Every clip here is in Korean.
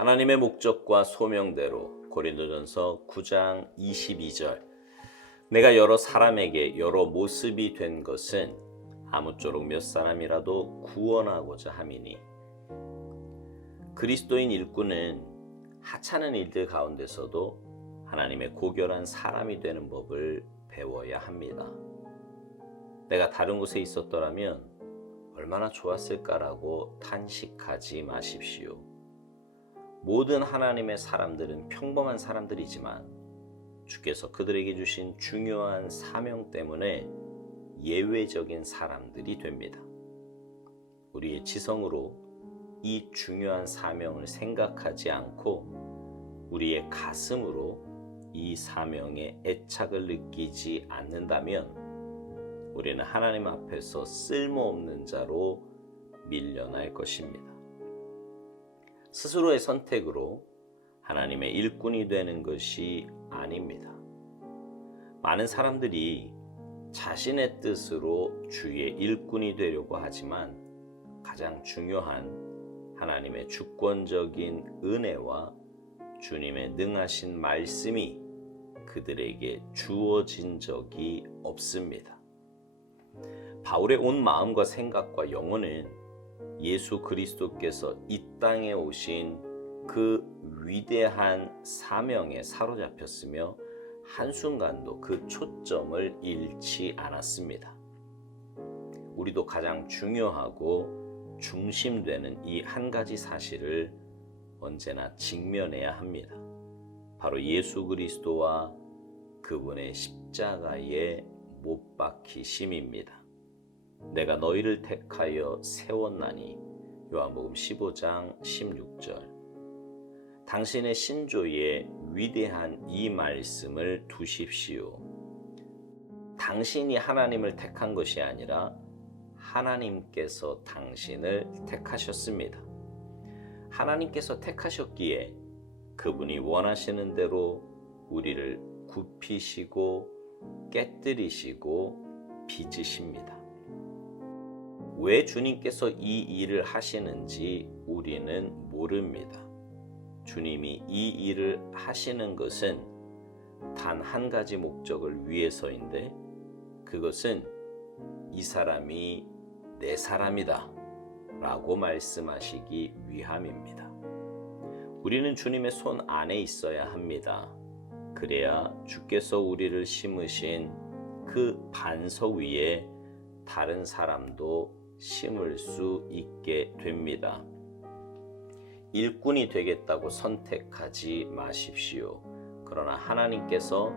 하나님의 목적과 소명대로 고린도전서 9장 22절 내가 여러 사람에게 여러 모습이 된 것은 아무쪼록 몇 사람이라도 구원하고자 함이니. 그리스도인 일꾼은 하찮은 일들 가운데서도 하나님의 고결한 사람이 되는 법을 배워야 합니다. 내가 다른 곳에 있었더라면 얼마나 좋았을까라고 탄식하지 마십시오. 모든 하나님의 사람들은 평범한 사람들이지만 주께서 그들에게 주신 중요한 사명 때문에 예외적인 사람들이 됩니다. 우리의 지성으로 이 중요한 사명을 생각하지 않고 우리의 가슴으로 이 사명에 애착을 느끼지 않는다면 우리는 하나님 앞에서 쓸모없는 자로 밀려날 것입니다. 스스로의 선택으로 하나님의 일꾼이 되는 것이 아닙니다. 많은 사람들이 자신의 뜻으로 주의 일꾼이 되려고 하지만 가장 중요한 하나님의 주권적인 은혜와 주님의 능하신 말씀이 그들에게 주어진 적이 없습니다. 바울의 온 마음과 생각과 영혼은 예수 그리스도께서 이 땅에 오신 그 위대한 사명에 사로잡혔으며 한순간도 그 초점을 잃지 않았습니다. 우리도 가장 중요하고 중심되는 이 한 가지 사실을 언제나 직면해야 합니다. 바로 예수 그리스도와 그분의 십자가의 못 박히심입니다. 내가 너희를 택하여 세웠나니 요한복음 15장 16절. 당신의 신조에 위대한 이 말씀을 두십시오. 당신이 하나님을 택한 것이 아니라 하나님께서 당신을 택하셨습니다. 하나님께서 택하셨기에 그분이 원하시는 대로 우리를 굽히시고 깨뜨리시고 빚으십니다. 왜 주님께서 이 일을 하시는지 우리는 모릅니다. 주님이 이 일을 하시는 것은 단 한 가지 목적을 위해서인데 그것은 이 사람이 내 사람이다 라고 말씀하시기 위함입니다. 우리는 주님의 손 안에 있어야 합니다. 그래야 주께서 우리를 심으신 그 반석 위에 다른 사람도 심을 수 있게 됩니다. 일꾼이 되겠다고 선택하지 마십시오. 그러나 하나님께서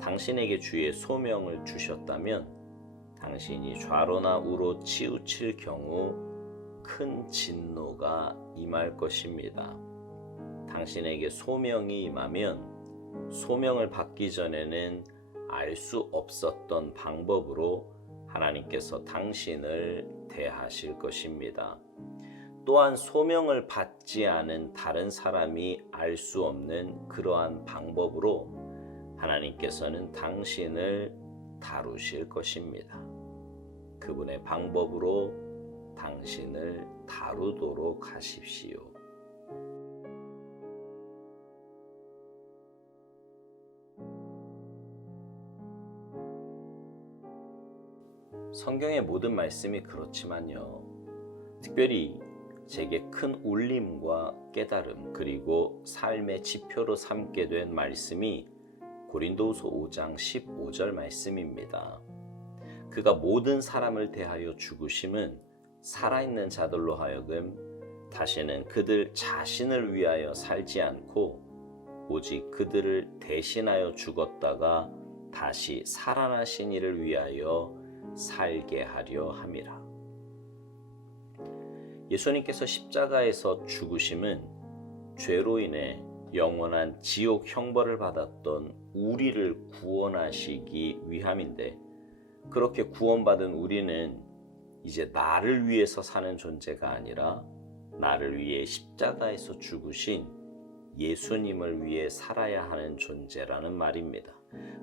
당신에게 주의 소명을 주셨다면 당신이 좌로나 우로 치우칠 경우 큰 진노가 임할 것입니다. 당신에게 소명이 임하면 소명을 받기 전에는 알 수 없었던 방법으로 하나님께서 당신을 대하실 것입니다. 또한 소명을 받지 않은 다른 사람이 알 수 없는 그러한 방법으로 하나님께서는 당신을 다루실 것입니다. 그분의 방법으로 당신을 다루도록 하십시오. 성경의 모든 말씀이 그렇지만요. 특별히 제게 큰 울림과 깨달음 그리고 삶의 지표로 삼게 된 말씀이 고린도후서 5장 15절 말씀입니다. 그가 모든 사람을 대하여 죽으심은 살아있는 자들로 하여금 다시는 그들 자신을 위하여 살지 않고 오직 그들을 대신하여 죽었다가 다시 살아나신 이를 위하여 살게 하려 함이라. 예수님께서 십자가에서 죽으심은 죄로 인해 영원한 지옥 형벌을 받았던 우리를 구원하시기 위함인데 그렇게 구원받은 우리는 이제 나를 위해서 사는 존재가 아니라 나를 위해 십자가에서 죽으신 예수님을 위해 살아야 하는 존재라는 말입니다.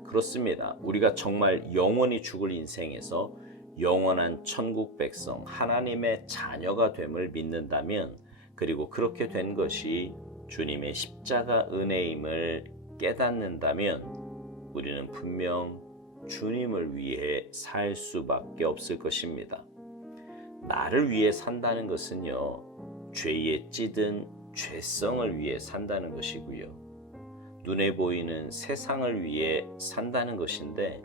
그렇습니다. 우리가 정말 영원히 죽을 인생에서 영원한 천국 백성 하나님의 자녀가 됨을 믿는다면 그리고 그렇게 된 것이 주님의 십자가 은혜임을 깨닫는다면 우리는 분명 주님을 위해 살 수밖에 없을 것입니다. 나를 위해 산다는 것은요, 죄에 찌든 죄성을 위해 산다는 것이고요. 눈에 보이는 세상을 위해 산다는 것인데,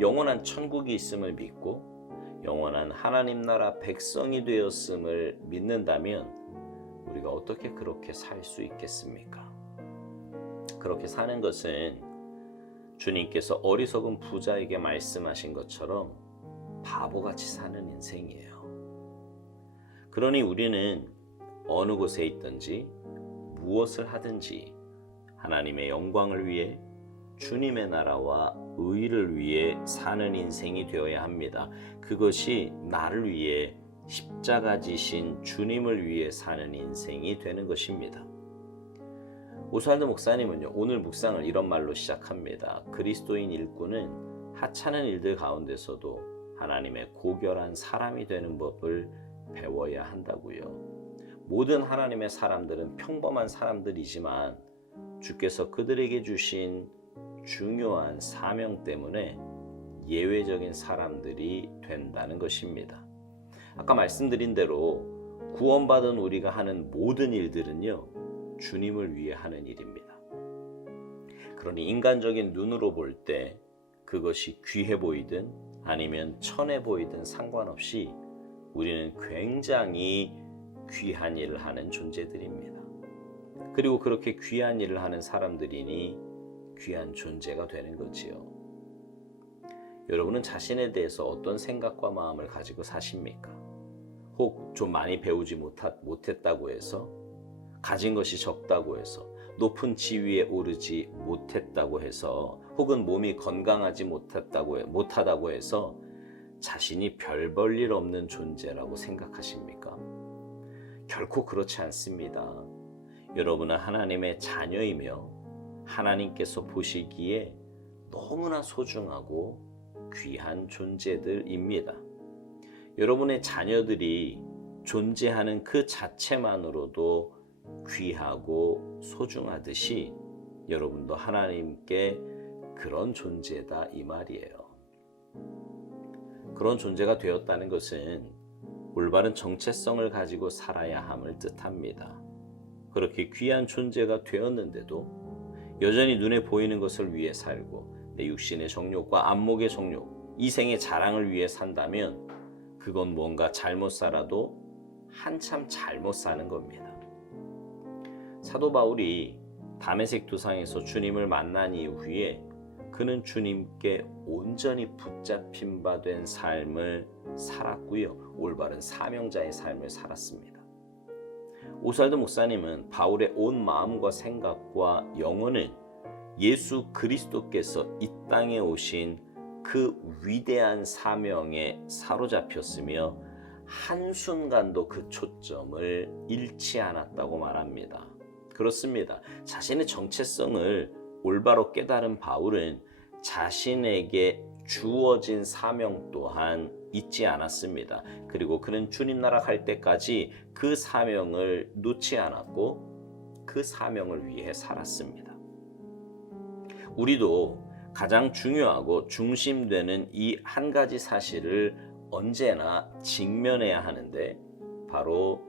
영원한 천국이 있음을 믿고 영원한 하나님 나라 백성이 되었음을 믿는다면 우리가 어떻게 그렇게 살 수 있겠습니까? 그렇게 사는 것은 주님께서 어리석은 부자에게 말씀하신 것처럼 바보같이 사는 인생이에요. 그러니 우리는 어느 곳에 있든지 무엇을 하든지 하나님의 영광을 위해 주님의 나라와 의를 위해 사는 인생이 되어야 합니다. 그것이 나를 위해 십자가 지신 주님을 위해 사는 인생이 되는 것입니다. 오스왈드 목사님은요, 오늘 묵상을 이런 말로 시작합니다. 그리스도인 일꾼은 하찮은 일들 가운데서도 하나님의 고결한 사람이 되는 법을 배워야 한다고요. 모든 하나님의 사람들은 평범한 사람들이지만 주께서 그들에게 주신 중요한 사명 때문에 예외적인 사람들이 된다는 것입니다. 아까 말씀드린 대로 구원받은 우리가 하는 모든 일들은요, 주님을 위해 하는 일입니다. 그러니 인간적인 눈으로 볼 때 그것이 귀해 보이든 아니면 천해 보이든 상관없이 우리는 굉장히 귀한 일을 하는 존재들입니다. 그리고 그렇게 귀한 일을 하는 사람들이니 귀한 존재가 되는 거지요. 여러분은 자신에 대해서 어떤 생각과 마음을 가지고 사십니까? 혹 좀 많이 배우지 못했다고 해서, 가진 것이 적다고 해서, 높은 지위에 오르지 못했다고 해서, 혹은 몸이 건강하지 못하다고 해서 자신이 별 볼 일 없는 존재라고 생각하십니까? 결코 그렇지 않습니다. 여러분은 하나님의 자녀이며 하나님께서 보시기에 너무나 소중하고 귀한 존재들입니다. 여러분의 자녀들이 존재하는 그 자체만으로도 귀하고 소중하듯이 여러분도 하나님께 그런 존재다 이 말이에요. 그런 존재가 되었다는 것은 올바른 정체성을 가지고 살아야 함을 뜻합니다. 그렇게 귀한 존재가 되었는데도 여전히 눈에 보이는 것을 위해 살고 내 육신의 정욕과 안목의 정욕, 이생의 자랑을 위해 산다면 그건 뭔가 잘못 살아도 한참 잘못 사는 겁니다. 사도 바울이 다메섹 도상에서 주님을 만난 이후에 그는 주님께 온전히 붙잡힌 바 된 삶을 살았고요. 올바른 사명자의 삶을 살았습니다. 오스왈드 목사님은 바울의 온 마음과 생각과 영혼은 예수 그리스도께서 이 땅에 오신 그 위대한 사명에 사로잡혔으며 한순간도 그 초점을 잃지 않았다고 말합니다. 그렇습니다. 자신의 정체성을 올바로 깨달은 바울은 자신에게 주어진 사명 또한 잊지 않았습니다. 그리고 그는 주님 나라 갈 때까지 그 사명을 놓지 않았고 그 사명을 위해 살았습니다. 우리도 가장 중요하고 중심되는 이 한 가지 사실을 언제나 직면해야 하는데, 바로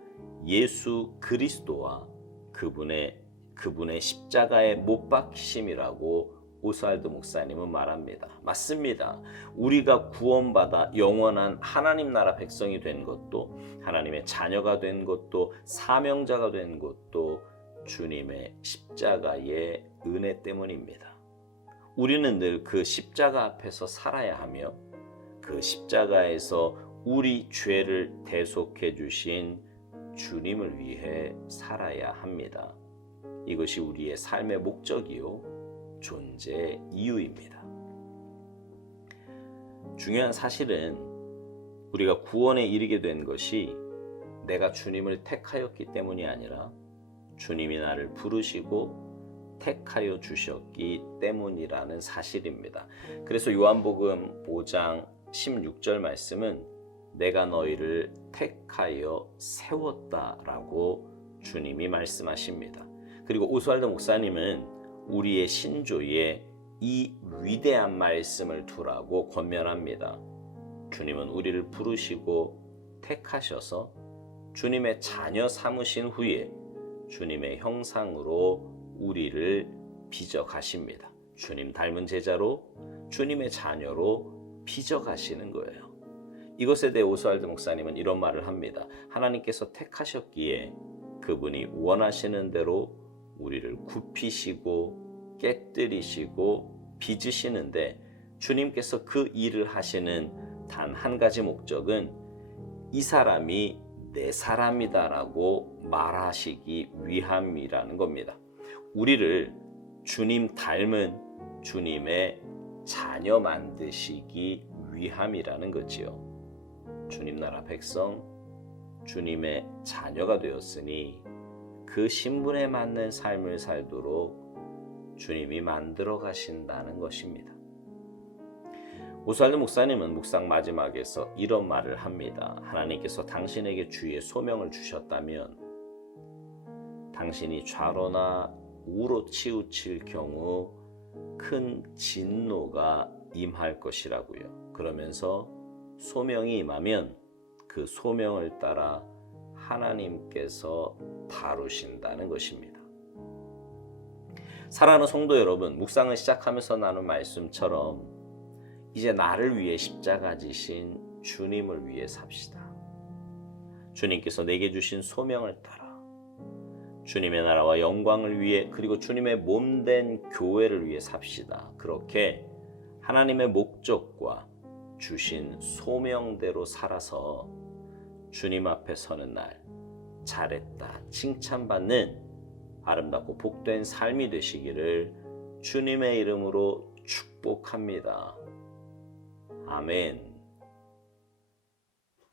예수 그리스도와 그분의 십자가의 못 박히심이라고 오스왈드 목사님은 말합니다. 맞습니다. 우리가 구원받아 영원한 하나님 나라 백성이 된 것도, 하나님의 자녀가 된 것도, 사명자가 된 것도 주님의 십자가의 은혜 때문입니다. 우리는 늘 그 십자가 앞에서 살아야 하며 그 십자가에서 우리 죄를 대속해 주신 주님을 위해 살아야 합니다. 이것이 우리의 삶의 목적이요 존재 이유입니다. 중요한 사실은 우리가 구원에 이르게 된 것이 내가 주님을 택하였기 때문이 아니라 주님이 나를 부르시고 택하여 주셨기 때문이라는 사실입니다. 그래서 요한복음 5장 16절 말씀은 내가 너희를 택하여 세웠다라고 주님이 말씀하십니다. 그리고 오스왈드 목사님은 우리의 신조에 이 위대한 말씀을 두라고 권면합니다. 주님은 우리를 부르시고 택하셔서 주님의 자녀 삼으신 후에 주님의 형상으로 우리를 빚어 가십니다. 주님 닮은 제자로 주님의 자녀로 빚어 가시는 거예요. 이것에 대해 오스왈드 목사님은 이런 말을 합니다. 하나님께서 택하셨기에 그분이 원하시는 대로 우리를 굽히시고 깨뜨리시고 빚으시는데 주님께서 그 일을 하시는 단 한 가지 목적은 이 사람이 내 사람이다라고 말하시기 위함이라는 겁니다. 우리를 주님 닮은 주님의 자녀 만드시기 위함이라는 거지요. 주님 나라 백성, 주님의 자녀가 되었으니 그 신분에 맞는 삶을 살도록 주님이 만들어 가신다는 것입니다. 오스왈드 목사님은 묵상 마지막에서 이런 말을 합니다. 하나님께서 당신에게 주의 소명을 주셨다면 당신이 좌로나 우로 치우칠 경우 큰 진노가 임할 것이라고요. 그러면서 소명이 임하면 그 소명을 따라 하나님께서 다루신다는 것입니다. 사랑하는 성도 여러분, 묵상을 시작하면서 나눈 말씀처럼 이제 나를 위해 십자가 지신 주님을 위해 삽시다. 주님께서 내게 주신 소명을 따라 주님의 나라와 영광을 위해 그리고 주님의 몸된 교회를 위해 삽시다. 그렇게 하나님의 목적과 주신 소명대로 살아서 주님 앞에 서는 날 잘했다 칭찬받는 아름답고 복된 삶이 되시기를 주님의 이름으로 축복합니다. 아멘.